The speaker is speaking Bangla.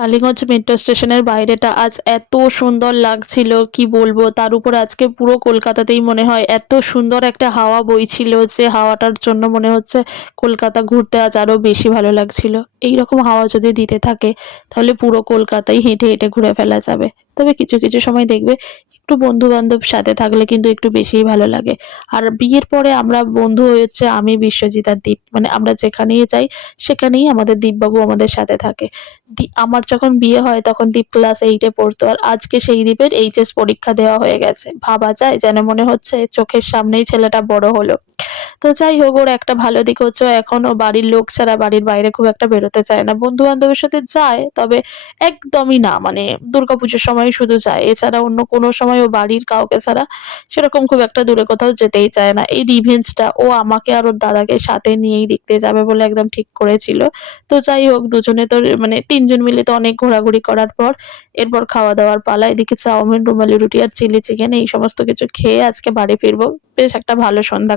টালিগঞ্জ মেট্রো স্টেশনের বাইরেটা আজ এত সুন্দর লাগছিল কি বলবো। তার উপর আজকে পুরো কলকাতাতেই মনে হয় এত সুন্দর একটা হাওয়া বইছিল যে হাওয়াটার জন্য মনে হচ্ছে কলকাতা ঘুরতে আজ আরো বেশি ভালো লাগছিল। এইরকম হাওয়া যদি দিতে থাকে তাহলে পুরো কলকাতায় হেঁটে হেঁটে ঘুরে ফেলা যাবে। তবে কিছু কিছু সময় দেখবে একটু বন্ধু বান্ধব সাথে থাকলে কিন্তু একটু বেশিই ভালো লাগে। আর বিয়ের পরে আমরা বন্ধু হয়েছে আমি, বিশ্বজিৎ আর দীপ, মানে আমরা যেখানেই যাই সেখানেই আমাদের দীপবাবু আমাদের সাথে থাকে। আমার যখন বিয়ে হয় তখন দীপ ক্লাস 8 এ পড়তো, আর আজকে সেই দীপের এইচএস পরীক্ষা দেওয়া হয়ে গেছে। ভাবা যায় যেন মনে হচ্ছে চোখের সামনেই ছেলেটা বড় হলো। তো যাই হোক, ওর একটা ভালো দিক হচ্ছে ও এখনো বাড়ির লোক ছাড়া বাড়ির বাইরে খুব একটা বেরোতে চায় না। বন্ধু বান্ধবের সাথে যায়, তবে একদমই না, মানে দুর্গাপুজোর সময় শুধু যায়, এছাড়া অন্য কোনো সময় ও বাড়ির কাউকে ছাড়া সেরকম খুব একটা দূরে কোথাও যেতেই চায় না। এই রিভেঞ্জটা ও আমাকে আর ওর দাদাকে সাথে নিয়েই দেখতে যাবে বলে একদম ঠিক করেছিল। তো যাই হোক, দুজনে তো মানে তিনজন মিলে তো অনেক ঘোরাঘুরি করার পর এরপর খাওয়া দাওয়ার পালা। এদিকে চাউমিন, রুমালি রুটি আর চিলি চিকেন এই সমস্ত কিছু খেয়ে আজকে বাড়ি ফিরবো। বেশ একটা ভালো সন্ধ্যা